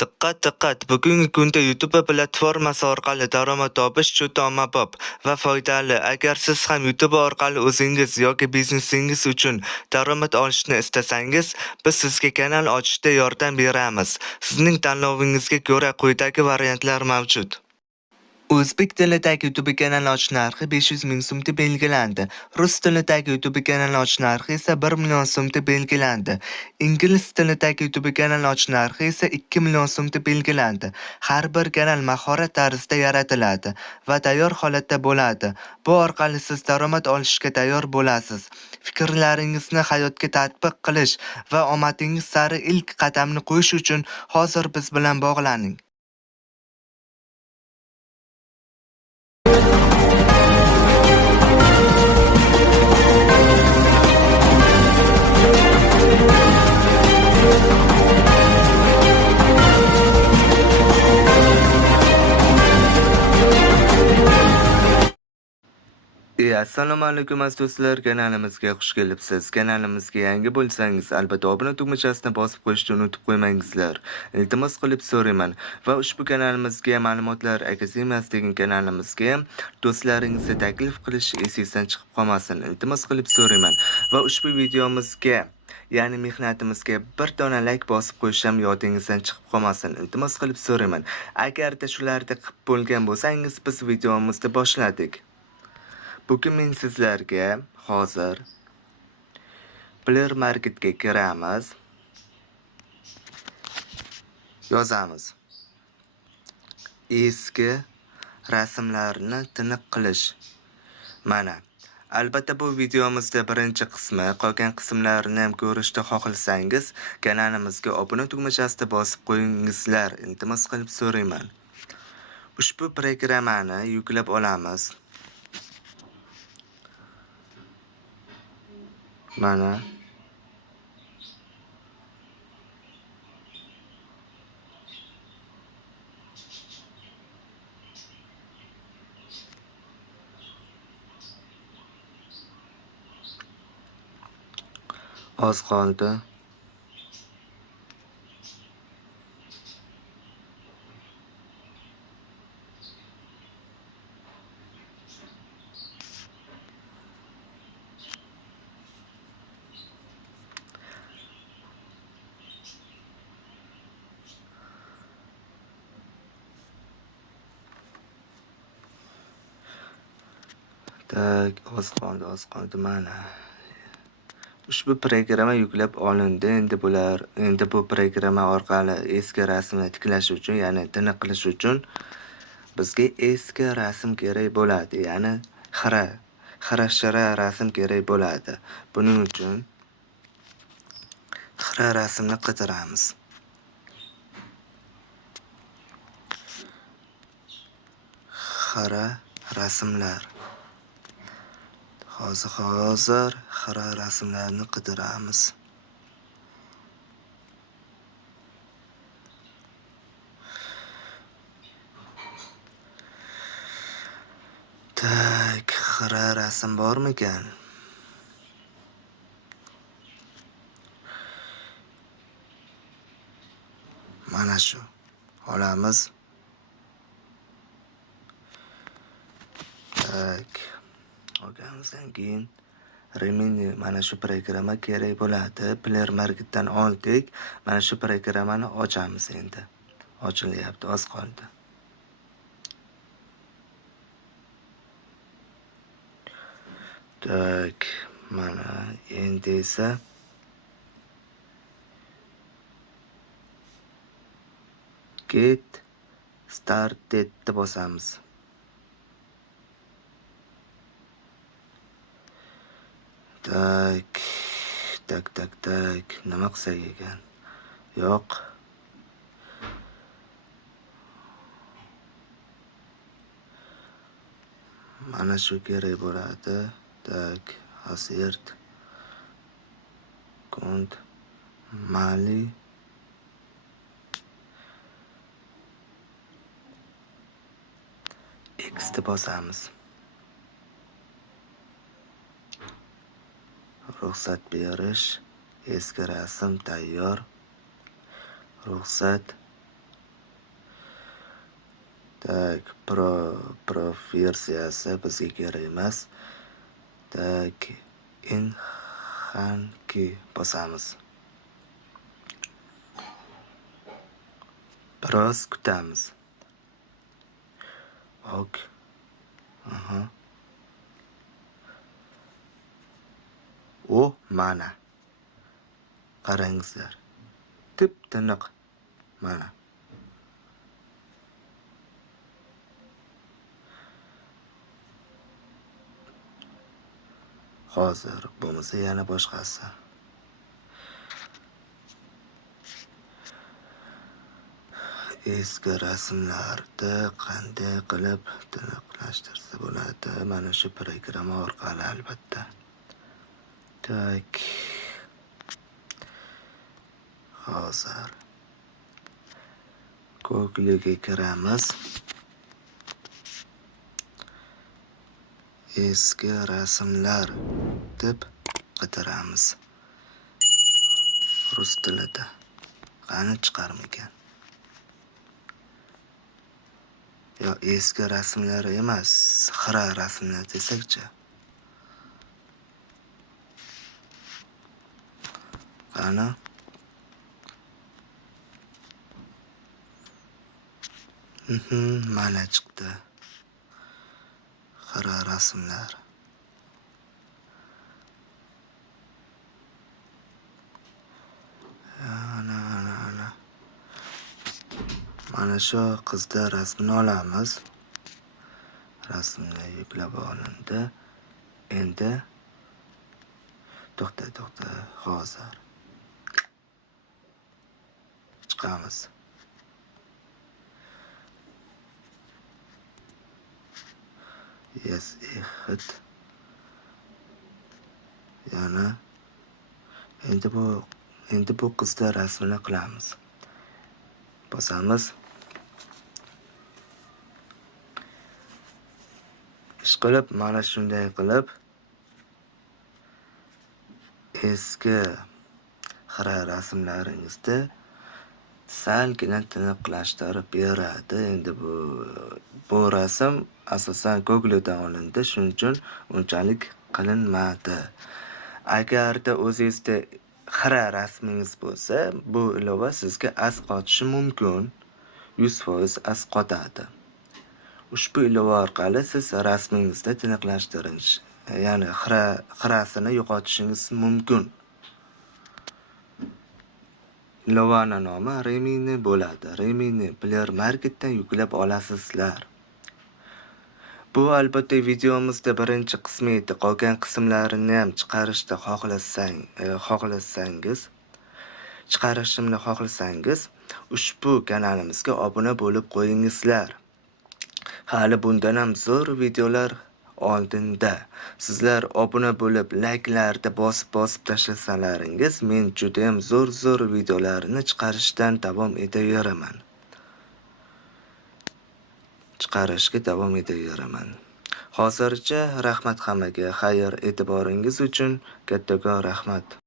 Diqqat diqqat! Bugungi kunda YouTube platformasi orqali daromad topish juda ommabop va foydali. Agar siz ham YouTube orqali o'zingiz yoki biznesingiz uchun daromad olishni istasangiz, biz sizga kanal ochishda yordam beramiz. Sizning tanlovingizga ko'ra quyidagi variantlar mavjud. O'zbek tilidagi YouTube kanal ochish narxi 500 ming so'mda belgilandi. Rus tilidagi YouTube kanal ochish narxi esa 1 million so'mda belgilandi. Ingliz tilidagi YouTube kanal ochish narxi esa 2 million so'mda belgilandi. Har bir kanal mahorat tarzida yaratiladi va tayyor holatda bo'ladi. Bu orqali siz daromad olishga tayyor bo'lasiz. Fikrlaringizni hayotga tatbiq qilish va omadingiz sari ilk qadamni qo'yish uchun hozir biz bilan bog'laning. Assalomu alaykum aziz do'stlar, kanalimizga xush kelibsiz. Kanalimizga yangi bo'lsangiz, albatta obuna tugmachasini bosib qo'yishni unutib qo'ymangizlar. Iltimos qilib so'rayman. Va ushbu kanalimizga Ma'lumotlar akademiyasi degan kanalimizga do'stlaringizni taklif qilish esingizdan chiqib qolmasin. Iltimos qilib so'rayman. Va ushbu videomizga ya'ni mehnatimizga bir dona like bosib qo'yish ham yodingizdan chiqib qolmasin. Iltimos qilib so'rayman. Agarda shularni qilib bo'lgan bo'lsangiz, biz videomizni boshladik. Bugun men sizlarga hozir Play Marketga kiramiz. Yozamiz. Eski rasmlarni tiniq qilish. Mana. Albatta bu videomizda birinchi qismi, qolgan qismlarini ham ko'rishni xohlasangiz, kanalimizga obuna tugmachasini bosib qo'yingizlar. Iltimos qilib so'rayman. Ushbu programmani yuklab olamiz. Mana oz qoldi. Tak, oz qoldi mana. Ushbu programma yuklab olindi. Endi bu programma orqali eski rasmni tiklash uchun, ya'ni tiniq qilish uchun bizga eski rasm kerak bo'ladi. Ya'ni xira rasm kerak bo'ladi. Buning uchun xira rasmni qidiramiz. Xira rasmlar. Hozir xira rasmlarni qidiramiz. Tak, xira rasm bormikan? Mana shu. Olamiz. Tak. Olganimizdan keyin remini mana shu programma kerak bo'ladi. Play Marketdan oldik. Mana shu programmani ochamiz endi. Ochilyapti, oz qoldi. Tak, mana endi esa Get Started deb bosamiz. Tak. Nima qilsak ekan? Yo'q. Mana shu kerak bo'ladi. Tak, asert. Kont Mali X deb bosamiz. Ruxsat berish, eski rasm tayyor. Ruxsat Tak, pro versiyasi bizga kerak emas. Tak, enhanki bosamiz. Biroz kutamiz. Ok. O mana. Qarangizlar. Tip-tiniq mana. Hozir bo'lmasa yana boshqasi. Eski rasmlarni qanday qilib tiniqlashtirsa bo'ladi? Mana shu programma orqali albatta. Tak. Hozir Google'ga kiramiz. Eski rasmlar deb qidiramiz. Rus tilida. Qani chiqarmikan? Yo, eski rasmlar emas, xira rasmlar desakchi. Qani? Mana chiqdi. Xira rasmlar. Ana. Mana shu qizda rasmini olamiz. Rasmni yuklab olindi. Endi to'xta, hozir chiqamiz. Yes, hit. Yana endi bu qizda rasmini qilamiz. Bosamiz. Ishqilib, mana shunday qilib eski xira rasmlaringizda salgina tiniqlashtirib beradi. Endi bu rasm asosan Google'dan olindi, shuning uchun unchalik qilinmadi. Agarda o'zingizda xira rasmingiz bo'lsa, bu ilova sizga asqotishi mumkin. 100% asqotadi. Ushbu ilova orqali siz rasmingizda tiniqlashtirish, ya'ni xirasini yo'qotishingiz mumkin. Ilovani nomi Remini bo'ladi. Remini Player Marketdan yuklab olasizlar. Bu albatta videomizda birinchi qismi edi. Qolgan qismlarini ham chiqarishni xohlasangiz, ushbu kanalimizga obuna bo'lib qo'yingizlar. Hali bundan ham zo'r videolar oldinda. Sizlar obuna bo'lib, like'larni bosib tashlasalaringiz, men juda ham zo'r videolarni chiqarishga davom etaveraman. Hozircha rahmat hammaga. Xayr, e'tiboringiz uchun kattakon rahmat.